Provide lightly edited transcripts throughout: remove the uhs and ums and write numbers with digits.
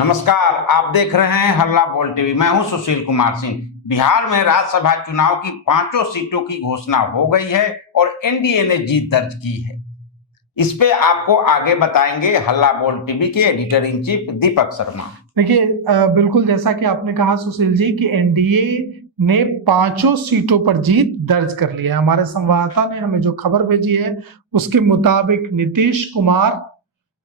नमस्कार, आप देख रहे हैं हल्ला बोल टीवी। मैं हूं सुशील कुमार सिंह। बिहार में राज्यसभा चुनाव की 5 सीटों की घोषणा हो गई है और एनडीए ने जीत दर्ज की है। इस पे आपको आगे बताएंगे हल्ला बोल टीवी के editor in chief Deepak Sharma. देखिए, बिल्कुल जैसा कि आपने कहा सुशील जी कि एनडीए ने 5 सीटों पर जीत दर्ज कर ली है। हमारे संवाददाता ने हमें जो खबर भेजी है उसके मुताबिक नीतीश कुमार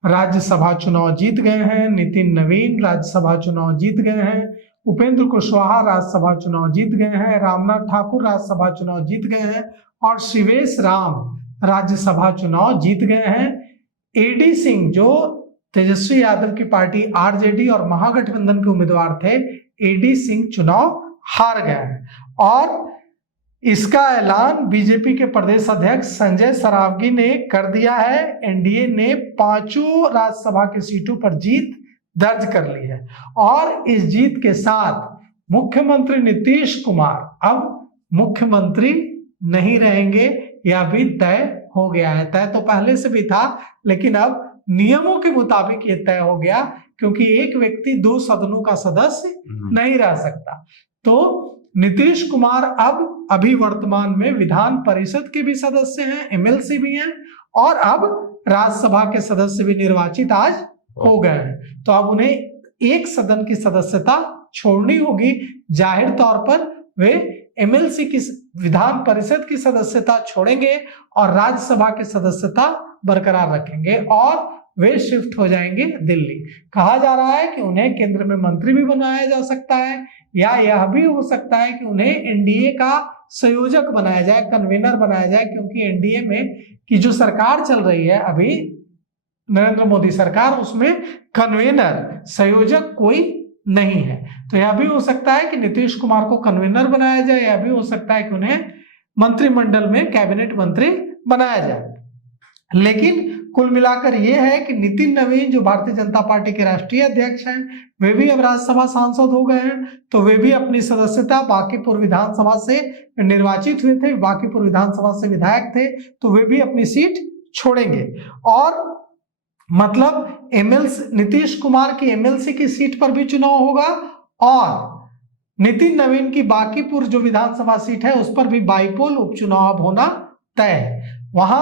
राज्यसभा चुनाव जीत गए हैं, नितिन नवीन राज्यसभा चुनाव जीत गए हैं, उपेंद्र कुशवाहा राज्यसभा चुनाव जीत गए हैं, रामनाथ ठाकुर राज्यसभा चुनाव जीत गए हैं और शिवेश राम राज्यसभा चुनाव जीत गए हैं। एडी सिंह जो तेजस्वी यादव की पार्टी आरजेडी और महागठबंधन के उम्मीदवार थे, एडी सिंह चुनाव हार गए हैं और इसका ऐलान बीजेपी के प्रदेश अध्यक्ष संजय सरावगी ने कर दिया है। एनडीए ने 5 राज्यसभा की सीटों पर जीत दर्ज कर ली है और इस जीत के साथ मुख्यमंत्री नीतीश कुमार अब मुख्यमंत्री नहीं रहेंगे। यह भी तय हो गया है। तय तो पहले से भी था, लेकिन अब नियमों के मुताबिक ये तय हो गया, क्योंकि एक व्यक्ति 2 सदनों का सदस्य नहीं रह सकता। तो नीतीश कुमार अब अभी वर्तमान में विधान परिषद के भी सदस्य हैं, एमएलसी भी हैं और अब राज्यसभा के सदस्य भी निर्वाचित आज हो गए हैं। तो अब उन्हें एक सदन की सदस्यता छोड़नी होगी। जाहिर तौर पर वे एमएलसी की विधान परिषद की सदस्यता छोड़ेंगे और राज्यसभा की सदस्यता बरकरार रखेंगे और वे शिफ्ट हो जाएंगे दिल्ली। कहा जा रहा है कि उन्हें केंद्र में मंत्री भी बनाया जा सकता है या यह भी हो सकता है कि उन्हें एनडीए का संयोजक बनाया जाए, कन्वीनर बनाया जाए, क्योंकि एनडीए में की जो सरकार चल रही है अभी नरेंद्र मोदी सरकार, उसमें कन्वीनर संयोजक कोई नहीं है। तो यह भी हो सकता है कि नीतीश कुमार को कन्वीनर बनाया जाए, यह भी हो सकता है कि उन्हें मंत्रिमंडल में कैबिनेट मंत्री बनाया जाए। लेकिन कुल मिलाकर यह है कि नितिन नवीन जो भारतीय जनता पार्टी के राष्ट्रीय अध्यक्ष हैं, वे भी अब राज्यसभा सांसद हो गए हैं। तो वे भी अपनी सदस्यता बांकीपुर विधानसभा से निर्वाचित हुए थे, बांकीपुर विधानसभा से विधायक थे, तो वे भी अपनी सीट छोड़ेंगे और मतलब एमएलसी नीतीश कुमार की एमएलसी की सीट पर भी चुनाव होगा और नितिन नवीन की बांकीपुर जो विधानसभा सीट है उस पर भी बाईपोल उपचुनाव होना तय है। वहां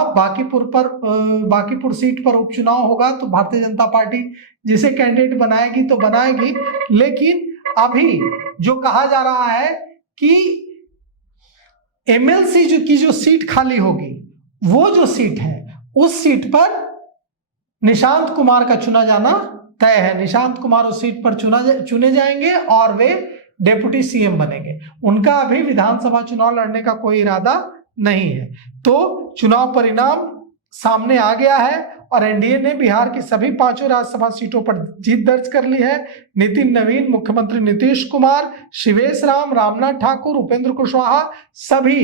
बांकीपुर सीट पर उपचुनाव होगा तो भारतीय जनता पार्टी जिसे कैंडिडेट बनाएगी तो बनाएगी, लेकिन अभी जो कहा जा रहा है कि एमएलसी की जो सीट खाली होगी, वो जो सीट है उस सीट पर निशांत कुमार का चुना जाना तय है। निशांत कुमार उस सीट पर चुने जाएंगे और वे डेप्यूटी सीएम बनेंगे। उनका अभी विधानसभा चुनाव लड़ने का कोई इरादा नहीं है। तो चुनाव परिणाम सामने आ गया है और एनडीए ने बिहार की सभी 5 राज्यसभा सीटों पर जीत दर्ज कर ली है। नितिन नवीन, मुख्यमंत्री नीतीश कुमार, शिवेश राम, रामनाथ ठाकुर, उपेंद्र कुशवाहा सभी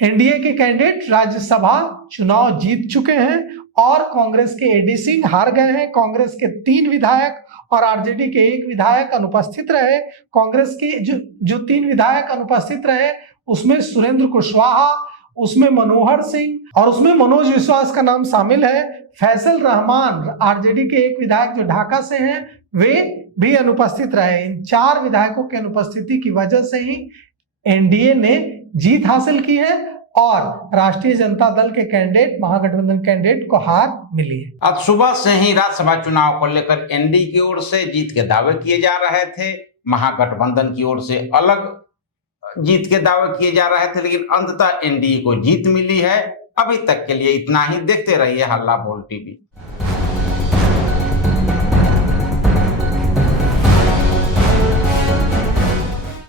एनडीए के कैंडिडेट राज्यसभा चुनाव जीत चुके हैं और कांग्रेस के एडी सिंह हार गए हैं। कांग्रेस के 3 विधायक और आरजेडी के 1 विधायक अनुपस्थित रहे। कांग्रेस के जो 3 विधायक अनुपस्थित रहे उसमें सुरेंद्र कुशवाहा, उसमें मनोहर सिंह और उसमें मनोज विश्वास का नाम शामिल है। फैसल रहमान आरजेडी के 1 विधायक जो ढाका से हैं, वे भी अनुपस्थित रहे। इन 4 विधायकों की अनुपस्थिति की वजह से ही एनडीए ने जीत हासिल की है और राष्ट्रीय जनता दल के कैंडिडेट, महागठबंधन कैंडिडेट को हार मिली है। आज सुबह से ही राज्यसभा चुनाव को लेकर एनडीए की ओर से जीत के दावे किए जा रहे थे, महागठबंधन की ओर से अलग जीत के दावे किए जा रहे थे, लेकिन अंततः एनडीए को जीत मिली है। अभी तक के लिए इतना ही। देखते रहिए हल्ला बोल टीवी।